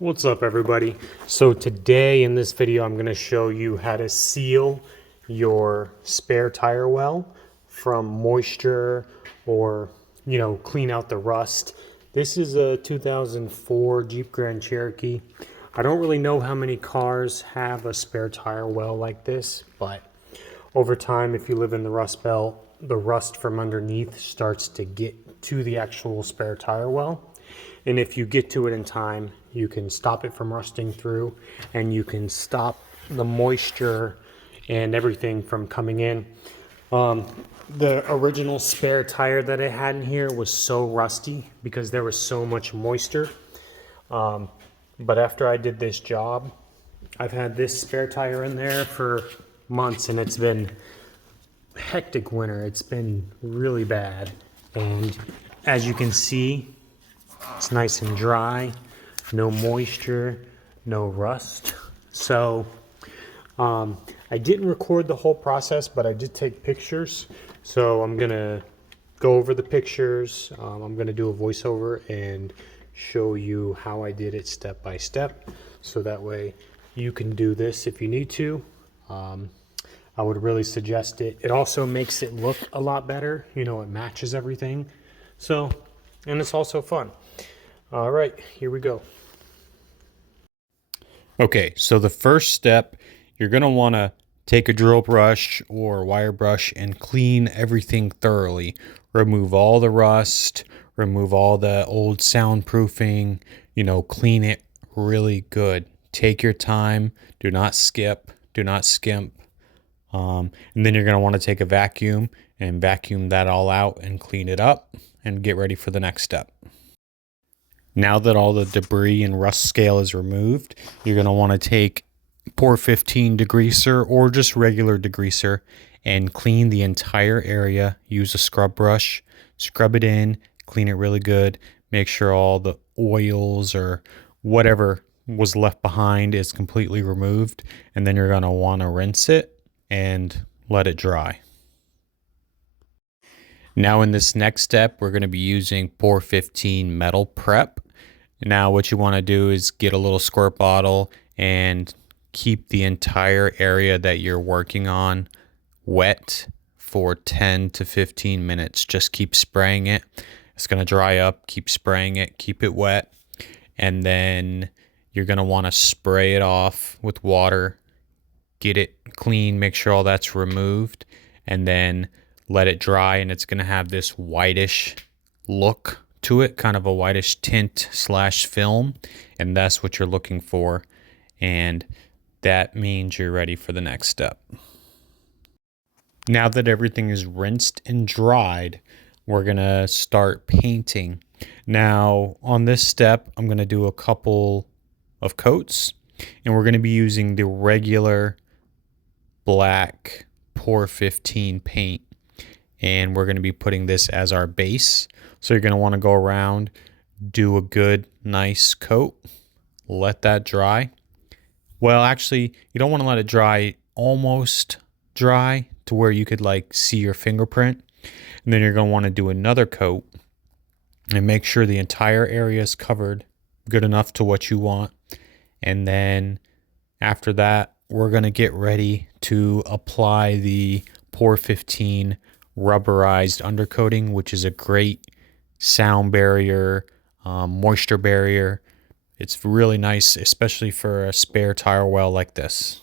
What's up, everybody? So today in this video I'm going to show you how to seal your spare tire well from moisture or clean out the rust. This is a 2004 Jeep Grand Cherokee. I don't really know how many cars have a spare tire well like this, but over time, if you live in the Rust Belt, the rust from underneath starts to get to the actual spare tire well. And if you get to it in time, you can stop it from rusting through, and you can stop the moisture and everything from coming in. The original spare tire that I had in here was so rusty because there was so much moisture. But after I did this job, I've had this spare tire in there for months, and it's been hectic winter. It's been really bad. And as you can see, it's nice and dry, no moisture, no rust. So I didn't record the whole process, but I did take pictures. So I'm gonna go over the pictures. I'm gonna do a voiceover and show you how I did it step by step. So that way you can do this if you need to. I would really suggest it. It also makes it look a lot better. It matches everything. So, and it's also fun. All right, here we go. Okay, so the first step, you're going to want to take a drill brush or wire brush and clean everything thoroughly. Remove all the rust, remove all the old soundproofing, clean it really good. Take your time, do not skip, do not skimp. And then you're going to want to take a vacuum and vacuum that all out and clean it up and get ready for the next step. Now that all the debris and rust scale is removed, you're going to want to take POR 15 degreaser or just regular degreaser and clean the entire area. Use a scrub brush, scrub it in, clean it really good. Make sure all the oils or whatever was left behind is completely removed. And then you're going to want to rinse it and let it dry. Now in this next step, we're going to be using POR 15 metal prep. Now what you want to do is get a little squirt bottle and keep the entire area that you're working on wet for 10 to 15 minutes. Just keep spraying it. It's going to dry up. Keep spraying it. Keep it wet. And then you're going to want to spray it off with water. Get it clean, make sure all that's removed, and then let it dry, and it's going to have this whitish look to it, kind of a whitish tint / film, and that's what you're looking for, and that means you're ready for the next step. Now that everything is rinsed and dried, we're going to start painting. Now on this step, I'm going to do a couple of coats, and we're going to be using the regular black POR 15 paint, and we're going to be putting this as our base. So you're going to want to go around, do a good nice coat, let that dry. Well, actually, you don't want to let it dry almost dry to where you could see your fingerprint. And then you're going to want to do another coat and make sure the entire area is covered good enough to what you want. And then after that, we're going to get ready to apply the POR 15 rubberized undercoating, which is a great sound barrier, moisture barrier. It's really nice, especially for a spare tire well like this.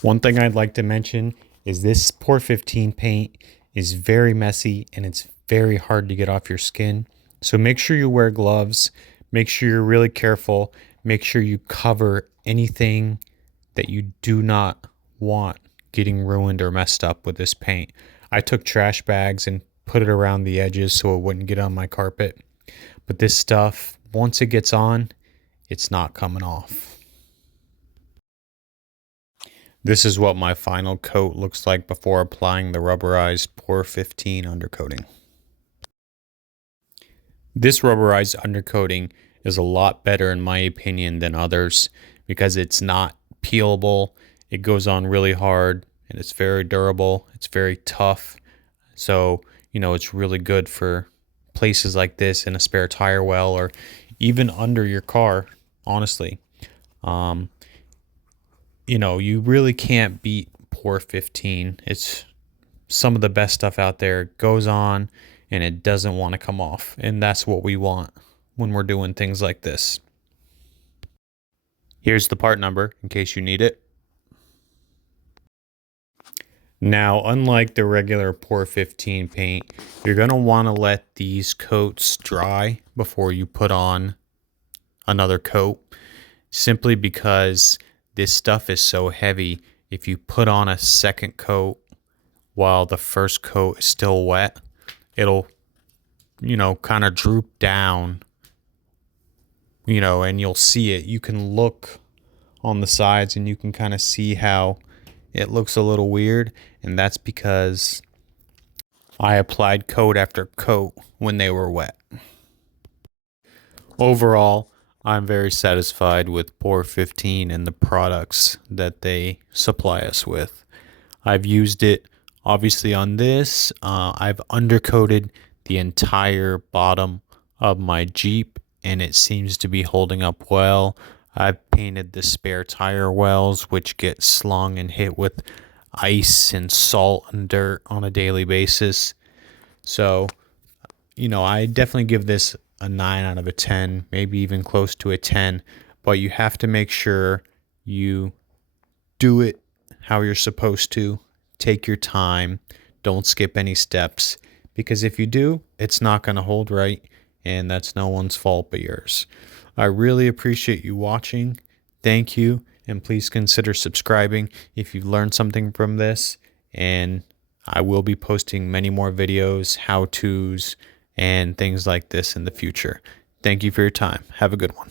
One thing I'd like to mention is this POR 15 paint is very messy and it's very hard to get off your skin. So make sure you wear gloves. Make sure you're really careful. Make sure you cover anything that you do not want getting ruined or messed up with this paint. I took trash bags and put it around the edges so it wouldn't get on my carpet. But this stuff, once it gets on, it's not coming off. This is what my final coat looks like before applying the rubberized POR 15 undercoating. This rubberized undercoating is a lot better in my opinion than others because it's not peelable. It goes on really hard and it's very durable. It's very tough. So, it's really good for places like this in a spare tire well, or even under your car, honestly. You know, you really can't beat Pour 15. It's some of the best stuff out there. It goes on and it doesn't want to come off. And that's what we want when we're doing things like this. Here's the part number in case you need it. Now, unlike the regular Pour 15 paint, you're going to want to let these coats dry before you put on another coat, simply because this stuff is so heavy. If you put on a second coat while the first coat is still wet, it'll, you know, kind of droop down, you know, and you'll see it. You can look on the sides and you can kind of see how it looks a little weird, and that's because I applied coat after coat when they were wet. Overall, I'm very satisfied with Pour 15 and the products that they supply us with. I've used it obviously on this. I've undercoated the entire bottom of my Jeep and it seems to be holding up well. I've painted the spare tire wells, which get slung and hit with ice and salt and dirt on a daily basis. So, you know, I definitely give this a 9 out of a 10, maybe even close to a 10, but you have to make sure you do it how you're supposed to. Take your time. Don't skip any steps, because if you do, it's not going to hold right, and that's no one's fault but yours. I really appreciate you watching. Thank you, and please consider subscribing if you've learned something from this, and I will be posting many more videos, how-tos, and things like this in the future. Thank you for your time. Have a good one.